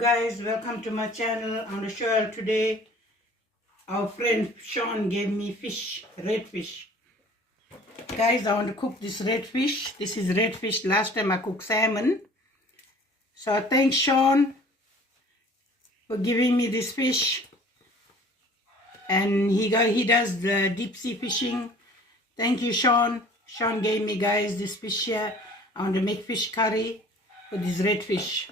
guys, welcome to my channel. On the show today, our friend Sean gave me fish, red fish. Guys, I want to cook this red fish. This is red fish. Last time I cooked salmon. So I thank Sean for giving me this fish. And he does the deep sea fishing. Thank you, Sean. Sean gave me, guys, this fish here. I want to make fish curry with this red fish.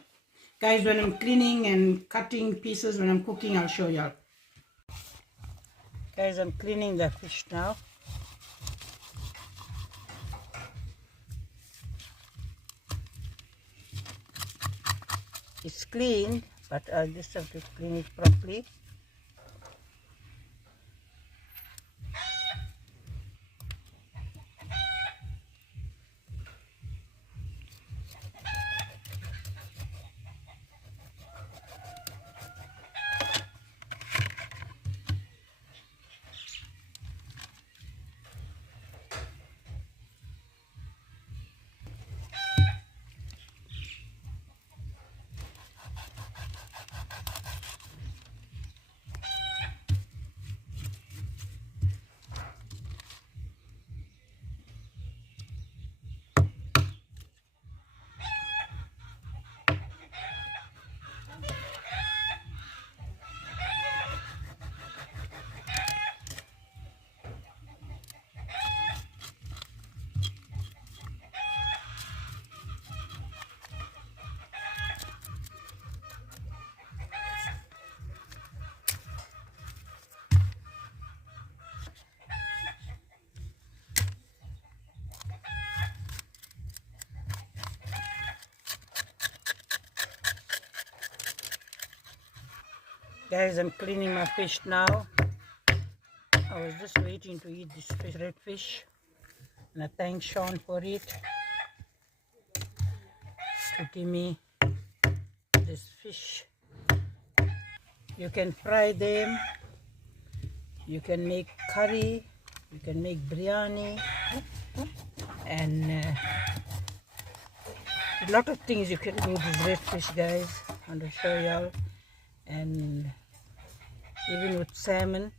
Guys, when I'm cleaning and cutting pieces, when I'm cooking, I'll show y'all. Guys, I'm cleaning the fish now. It's clean, but I just have to clean it properly. Guys, I'm cleaning my fish now. I was just waiting to eat this fish, red fish. And I thank Sean for it. To give me this fish. You can fry them. You can make curry. You can make biryani. And a lot of things you can do with this red fish, guys. I'm going to show y'all. And even with salmon,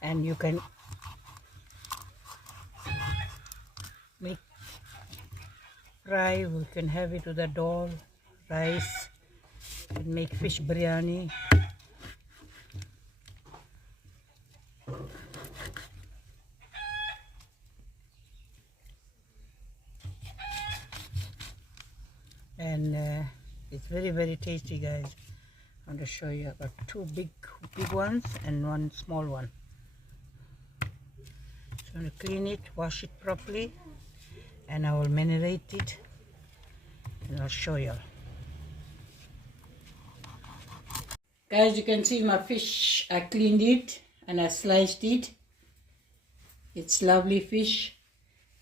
and you can make fry. We can have it with a dal, rice, and make fish biryani. And it's very tasty, guys. I'm going to show you. I got two big ones and one small one. So I'm going to clean it, wash it properly, and I will marinate it, and I'll show you. Guys, you can see my fish. I cleaned it and I sliced it. It's lovely fish.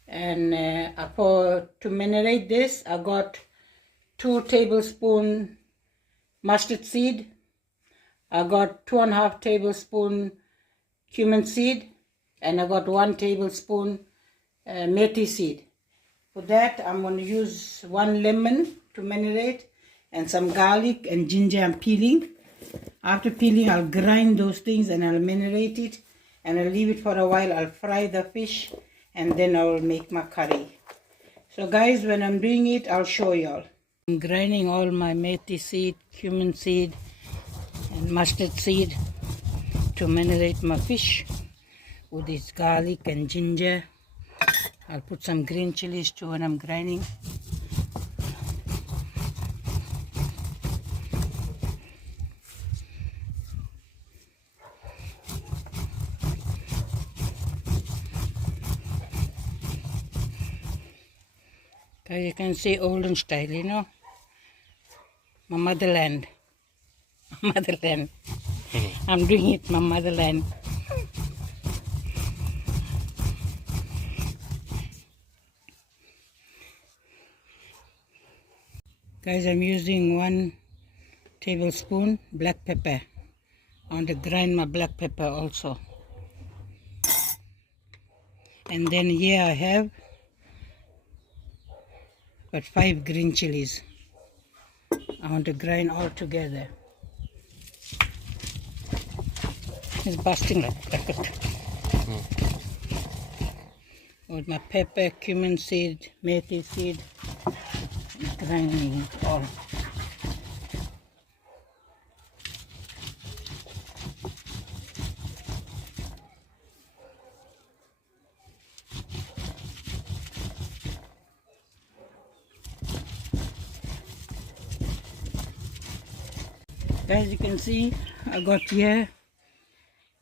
And to marinate this, I got 2 tablespoons mustard seed. I got 2.5 tablespoons cumin seed, and I got 1 tablespoon methi seed. For that, I'm going to use 1 lemon to marinate, and some garlic and ginger I'm peeling. After peeling, I'll grind those things and I'll marinate it, and I'll leave it for a while. I'll fry the fish, and then I'll make my curry. So guys, when I'm doing it, I'll show y'all. I'm grinding all my methi seed, cumin seed, and mustard seed to marinate my fish with this garlic and ginger. I'll put some green chilies too when I'm grinding. Guys, you can see olden style, you know. My motherland. Motherland. I'm doing it, my motherland. Guys, I'm using 1 tablespoon black pepper. I want to grind my black pepper also. And then here I have Got 5 green chilies. I want to grind all together. It's busting like it. With my pepper, cumin seed, methi seed, grinding all. Guys, you can see I got here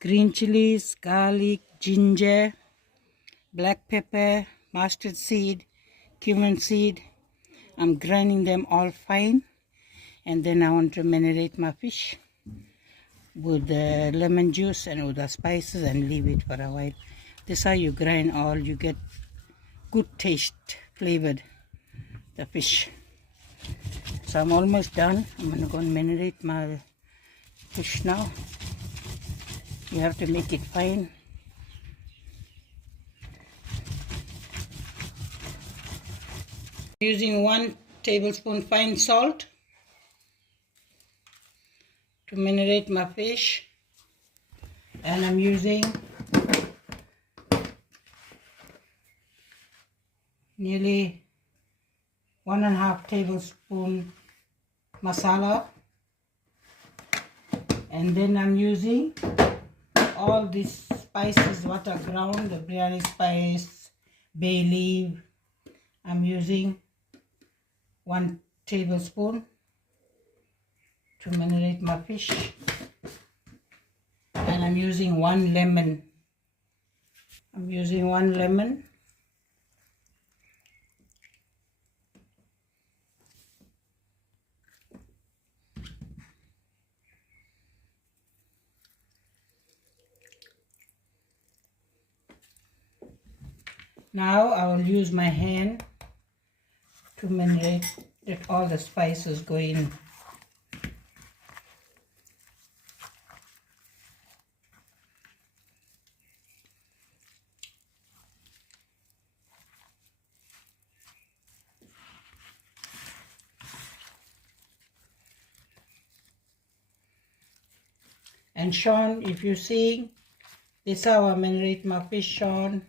green chilies, garlic, ginger, black pepper, mustard seed, cumin seed. I'm grinding them all fine, and then I want to marinate my fish with the lemon juice and with the spices and leave it for a while. This is how you grind all, you get good taste, flavored the fish. So I'm almost done. I'm going to go and marinate my fish now. You have to make it fine. Using 1 tablespoon fine salt to marinate my fish, and I'm using nearly 1.5 tablespoon masala, and then I'm using all these spices what are ground, the biryani spice, bay leaf. I'm using 1 tablespoon to marinate my fish, and I'm using 1 lemon. I'm using 1 lemon. Now I will use my hand to marinate, let all the spices go in. And Sean, if you see, this is how I marinate my fish, Sean.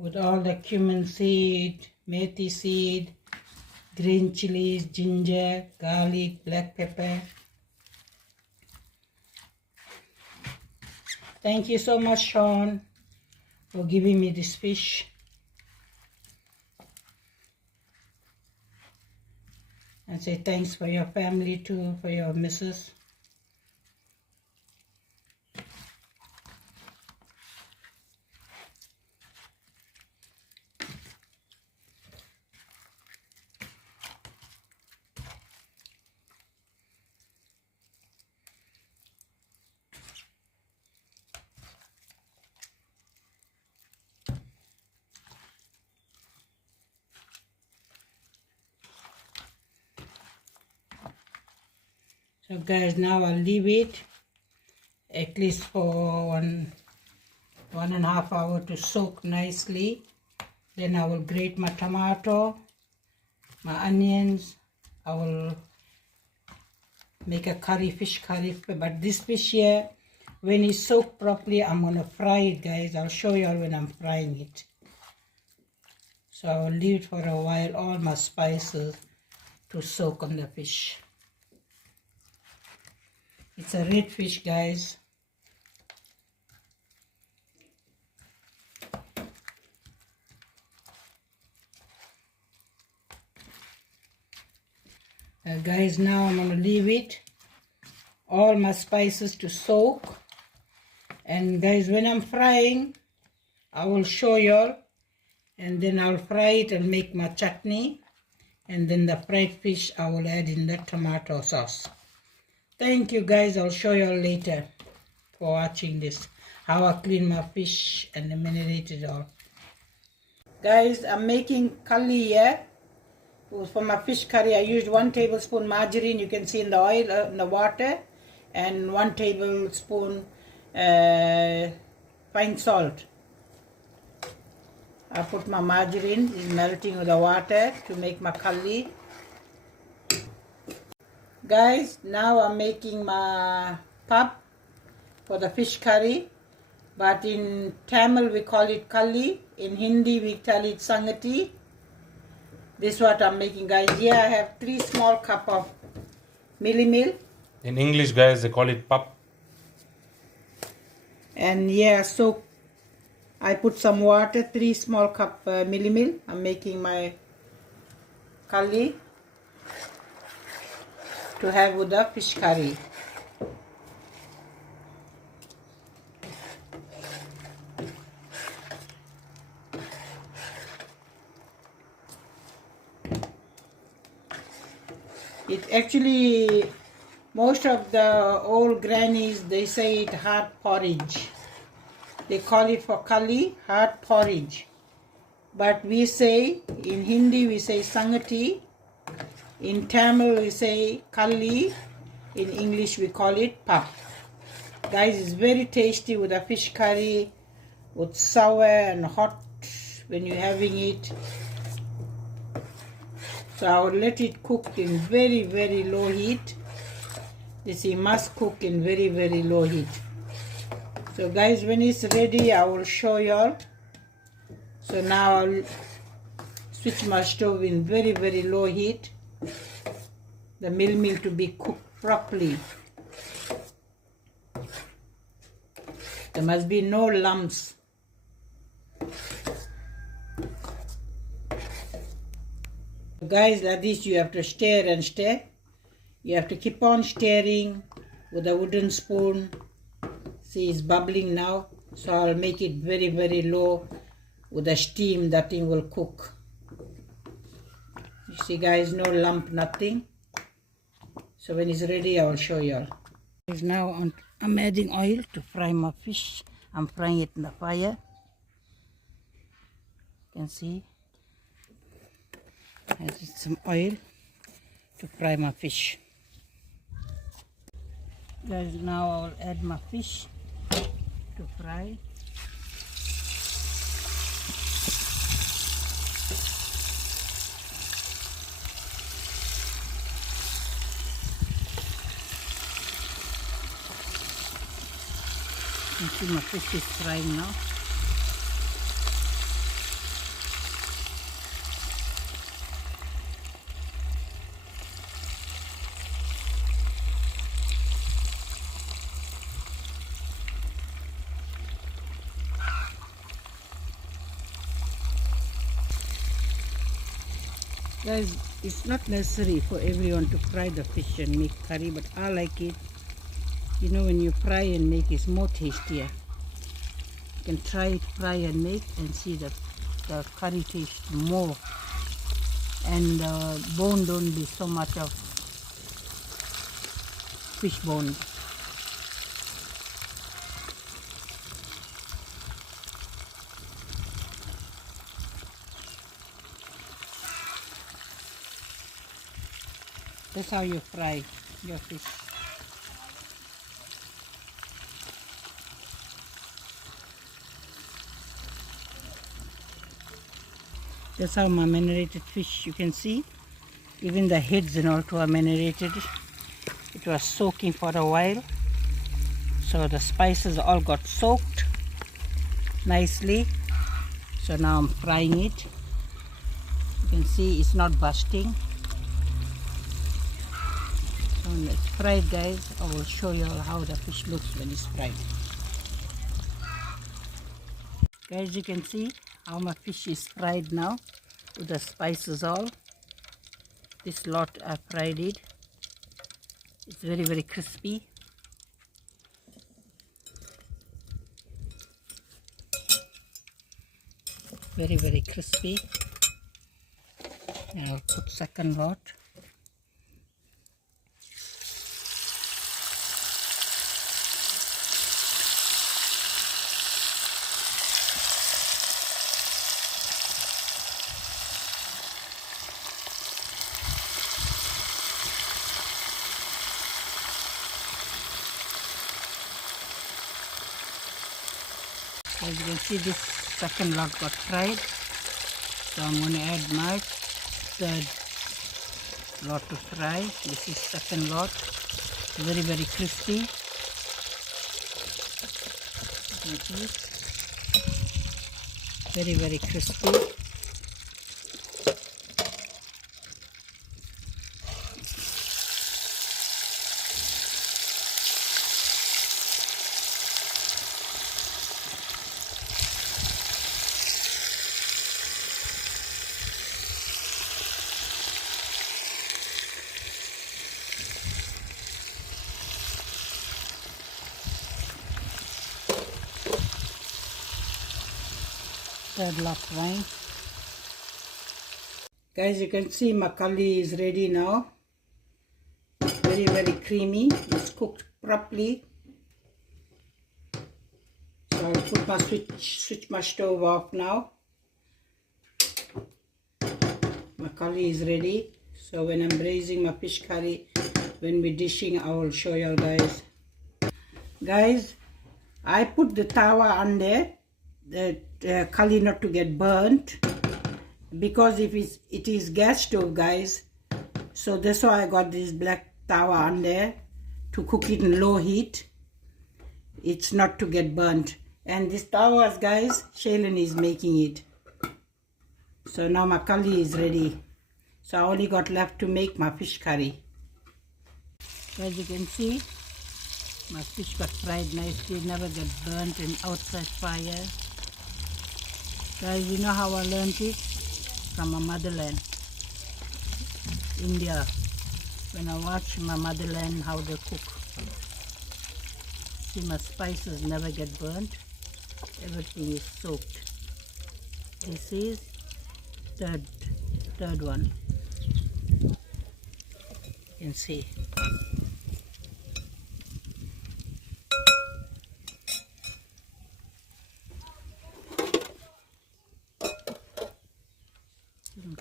With all the cumin seed, methi seed, green chilies, ginger, garlic, black pepper. Thank you so much, Sean, for giving me this fish. And say thanks for your family too, for your missus. So guys, now I'll leave it at least for 1.5 hours to soak nicely. Then I will grate my tomato, my onions. I will make a curry, fish curry. But this fish here, when it's soaked properly, I'm going to fry it, guys. I'll show you all when I'm frying it. So I will leave it for a while, all my spices to soak on the fish. It's a red fish, guys. Guys, now I'm going to leave it, all my spices to soak. And guys, when I'm frying, I will show you all. And then I'll fry it and make my chutney. And then the fried fish, I will add in the tomato sauce. Thank you guys. I'll show you all later for watching this. How I clean my fish and marinate it all. Guys, I'm making curry here. For my fish curry, I used 1 tablespoon margarine. You can see in the oil, in the water. And 1 tablespoon fine salt. I put my margarine, it's melting with the water to make my curry. Guys, now I'm making my pap for the fish curry. But in Tamil we call it curry. In Hindi we call it sangati. This is what I'm making, guys. Here I have 3 small cup of meal. In English, guys, they call it pap. And yeah, so I put some water, 3 small cup meal. I'm making my curry to have with the fish curry. It actually, most of the old grannies, they say it hard porridge. They call it for curry, hard porridge. But we say, in Hindi we say sangati, in Tamil we say curry, in English we call it pap. Guys, it's very tasty with a fish curry, with sour and hot when you're having it. So I will let it cook in very, very low heat. This must cook in very, very low heat. So guys, when it's ready, I will show y'all. So now I'll switch my stove in very, very low heat. The meal to be cooked properly. There must be no lumps. Guys, like this you have to stir and stir. You have to keep on stirring with a wooden spoon. See, it's bubbling now. So I'll make it very, very low with the steam. That thing will cook. You see, guys, no lump, nothing. So when it's ready, I will show you all. Now I'm adding oil to fry my fish. I'm frying it in the fire. You can see. I added some oil to fry my fish. Guys, now I will add my fish to fry. You can see my fish is frying now. Guys, it's not necessary for everyone to fry the fish and make curry, but I like it. You know, when you fry and make, it's more tastier. You can try it, fry and make, and see that the curry tastes more. And the bone don't be so much of fish bone. That's how you fry your fish. That's how my marinated fish, you can see. Even the heads and all too are marinated. It was soaking for a while. So the spices all got soaked nicely. So now I'm frying it. You can see it's not busting. So when it's fried, guys, I will show you all how the fish looks when it's fried. Guys, you can see how my fish is fried now with the spices all. This lot I fried it. It's very, very crispy. Very, very crispy. And I'll put second lot. As you can see, this second lot got fried. So I'm going to add my third lot to fry. This is second lot. Very, very crispy. Very, very crispy. Third lot frying. Guys, you can see my curry is ready now. Very, very creamy. It's cooked properly. So I'll put my switch my stove off now. My curry is ready. So when I'm braising my fish curry, when we're dishing, I will show you guys. Guys, I put the tawa on there, the curry not to get burnt, because if it is gas stove, guys, so that's why I got this black tawa on there to cook it in low heat. It's not to get burnt. And this tawas, guys, Shaylin is making it. So now my curry is ready. So I only got left to make my fish curry. As you can see, my fish got fried nicely, never get burnt in outside fire. Guys, you know how I learned it? From my motherland, India. When I watch my motherland how they cook. See, my spices never get burnt. Everything is soaked. This is third one. You can see.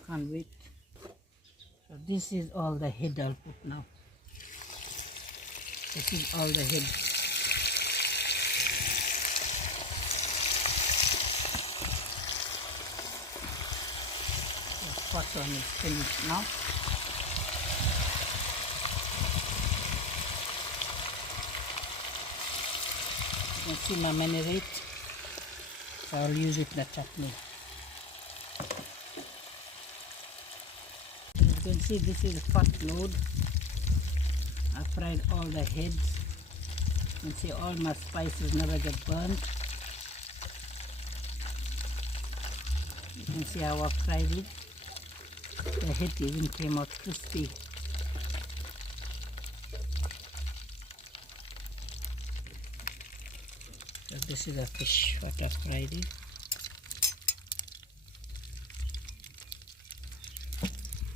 Can't wait. So this is all the head I'll put now. This is all the head. The first one is finished now. You can see my marinade. So I'll use it in the chutney. You can see this is a fat load. I fried all the heads. You can see all my spices never get burnt. You can see how I fried it. The head even came out crispy. So this is a fish what I fried it.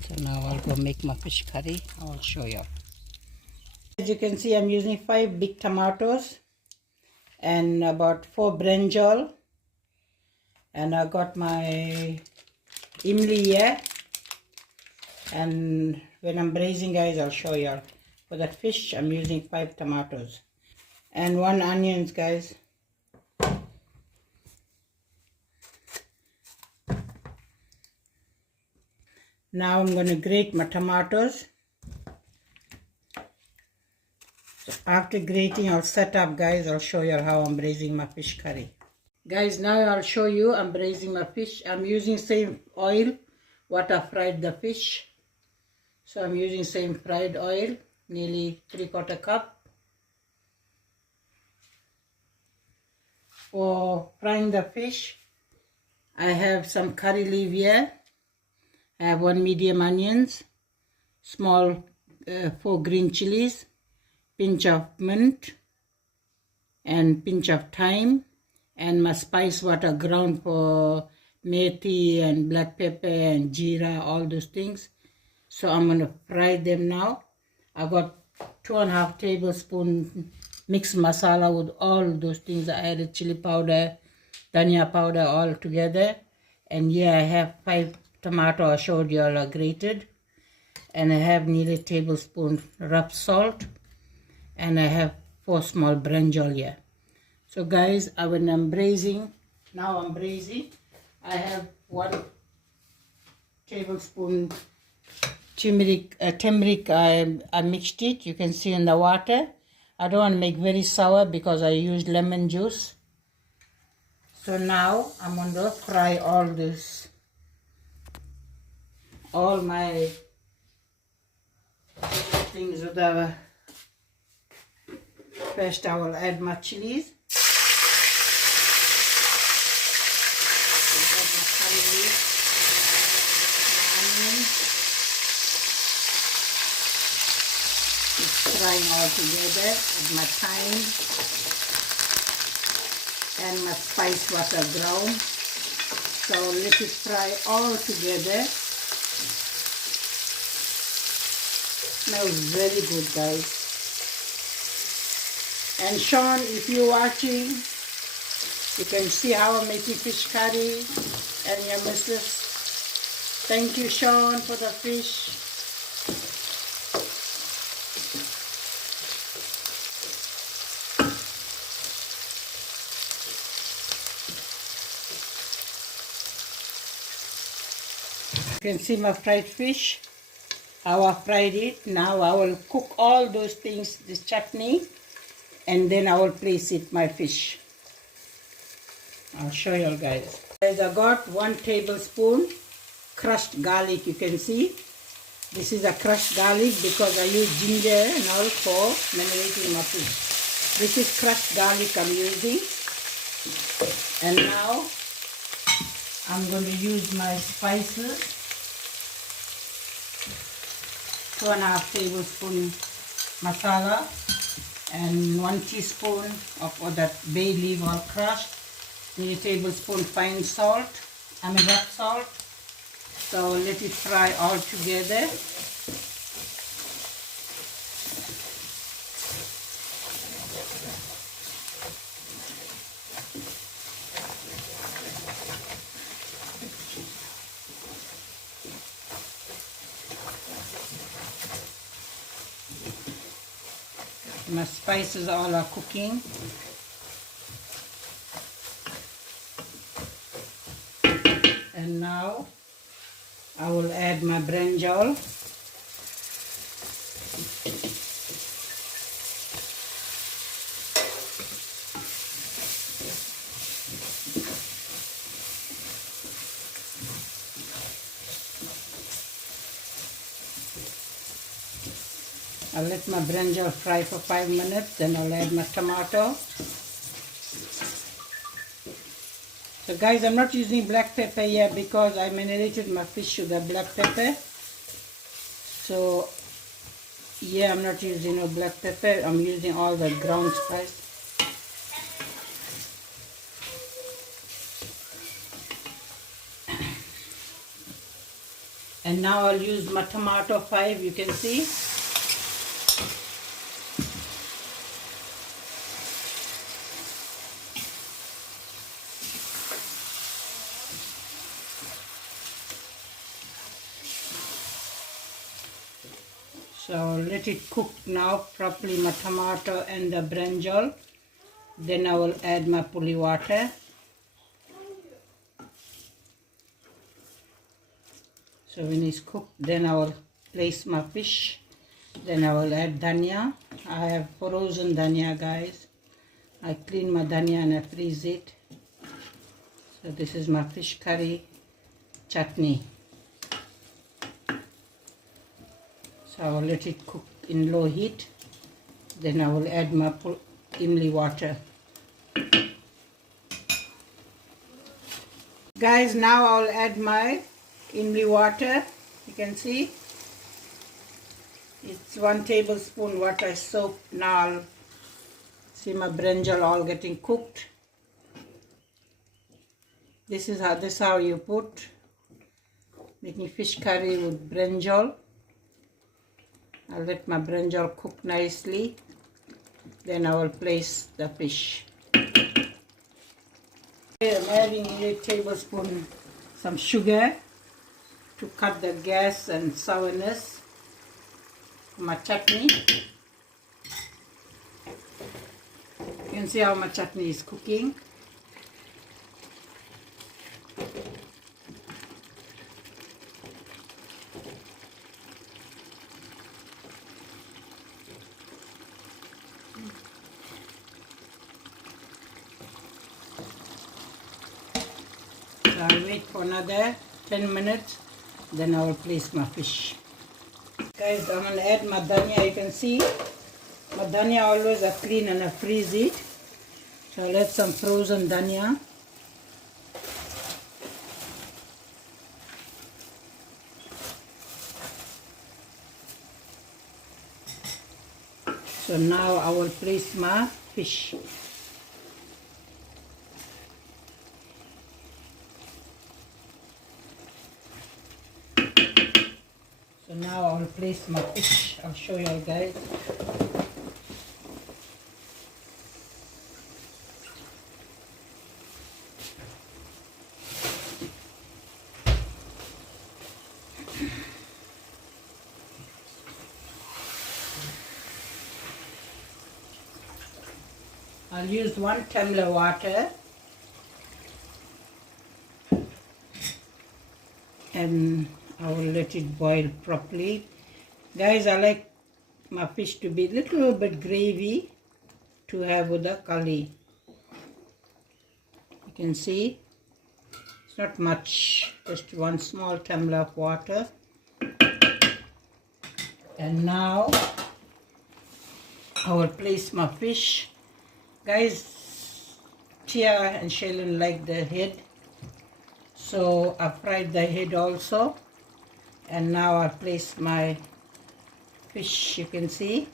So now I'll go make my fish curry. I'll show you. As you can see, I'm using 5 big tomatoes and about 4 brinjal. And I got my imli here. And when I'm braising, guys, I'll show you. For the fish, I'm using 5 tomatoes and 1 onions, guys. Now I'm going to grate my tomatoes. So after grating, I'll set up, guys. I'll show you how I'm braising my fish curry. Guys, now I'll show you I'm braising my fish. I'm using same oil what I fried the fish. So I'm using same fried oil, nearly 3/4 cup. For frying the fish, I have some curry leaf here. I have 1 medium onions, small 4 green chilies, pinch of mint, and pinch of thyme, and my spice water ground for methi and black pepper and jeera, all those things. So I'm going to fry them now. I got 2.5 tablespoons mixed masala with all those things. I added chili powder, dhania powder all together. And here I have 5 tomato I showed you all are grated. And I have nearly a tablespoon rough salt. And I have 4 small brinjal here. So guys, when I'm braising, now I'm braising, I have 1 tablespoon turmeric. I mixed it. You can see in the water. I don't want to make very sour because I used lemon juice. So now I'm going to fry all my things with the. First I will add my chilies. Frying all together with my thyme and my spice water ground. So let it fry all together. Smells very good, guys. And Sean, if you're watching, you can see how I'm making fish curry and your missus. Thank you, Sean, for the fish. You can see my fried fish, how I fried it. Now I will cook all those things, this chutney, and then I will place it my fish. I'll show you guys. I got 1 tablespoon crushed garlic. You can see this is a crushed garlic because I use ginger and all for marinating my fish. This is crushed garlic I'm using. And now I'm going to use my spices. 2.5 tablespoon masala and 1 teaspoon of that bay leaf all crushed. 3 tablespoon fine salt, rock salt. So let it fry all together. My spices all are cooking. And now I will add my brinjal. I'll let my brinjal fry for 5 minutes, then I'll add my tomato. So guys, I'm not using black pepper here because I marinated my fish with the black pepper. So yeah, I'm not using no black pepper. I'm using all the ground spice. And now I'll use my tomato 5, you can see. So let it cook now properly, my tomato and the brinjal. Then I will add my puli water. So when it's cooked, then I will place my fish. Then I will add dhania. I have frozen dhania, guys. I clean my dhania and I freeze it. So this is my fish curry chutney. So I will let it cook in low heat. Then I will add my imli water. Guys, now I will add my imli water. You can see it's 1 tablespoon what I soaked. Now I'll see my brinjal all getting cooked. This is how you put making fish curry with brinjal. I'll let my brinjal cook nicely. Then I will place the fish. I'm adding 8 tablespoons some sugar to cut the gas and sourness for my chutney. You can see how my chutney is cooking. So I'll wait for another 10 minutes, then I will place my fish. Guys, I'm going to add my dhania. You can see my dhania always I clean and I freeze it. So I'll add some frozen dhania. So now I will place my fish. So now I will place my fish. I'll show you all guys. I'll use 1 tumbler water and I will let it boil properly. Guys, I like my fish to be a little bit gravy to have with the curry. You can see it's not much, just 1 small tumbler of water. And now I will place my fish. Guys, Tia and Shaylin like the head, so I fried the head also. And now I place my fish, you can see.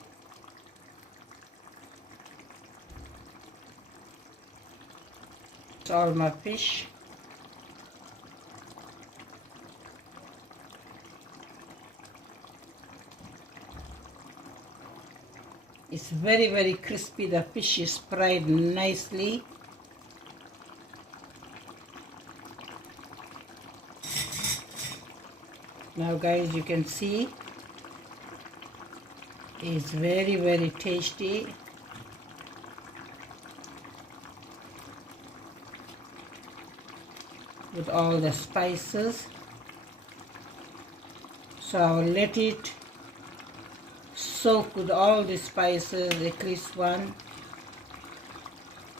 It's all my fish. It's very crispy. The fish is fried nicely. Now guys, you can see it's very tasty. With all the spices. So I'll let it soak with all the spices, at least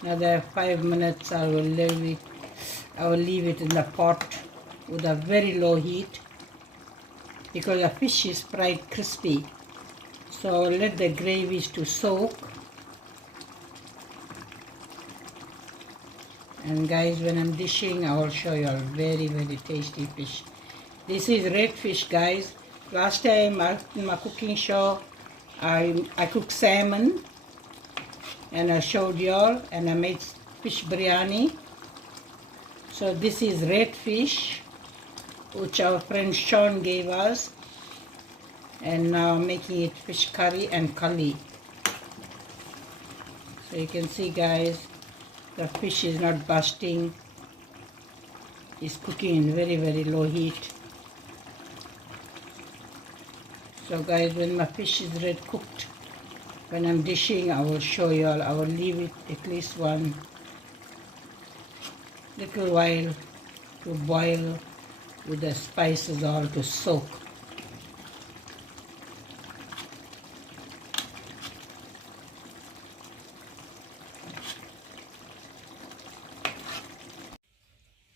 another 5 minutes. I will leave it in the pot with a very low heat because the fish is fried crispy. So I'll let the gravies to soak. And guys, when I'm dishing, I will show you a very tasty fish. This is red fish, guys. Last time in my cooking show, I cooked salmon and I showed y'all, and I made fish biryani. So this is red fish which our friend Sean gave us, and now I'm making it fish curry and kali. So you can see guys, the fish is not busting. It's cooking in very low heat. So guys, when my fish is red cooked, when I'm dishing, I will show you all. I will leave it at least one little while to boil with the spices all to soak.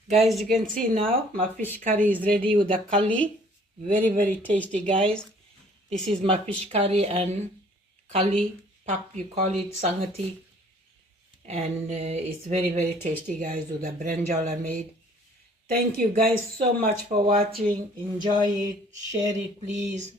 Guys, you can see now my fish curry is ready with the kali. Very tasty, guys. This is my fish curry and kali, pap you call it, sangati. And it's very tasty, guys, with the brinjal I made. Thank you guys so much for watching. Enjoy it, share it please.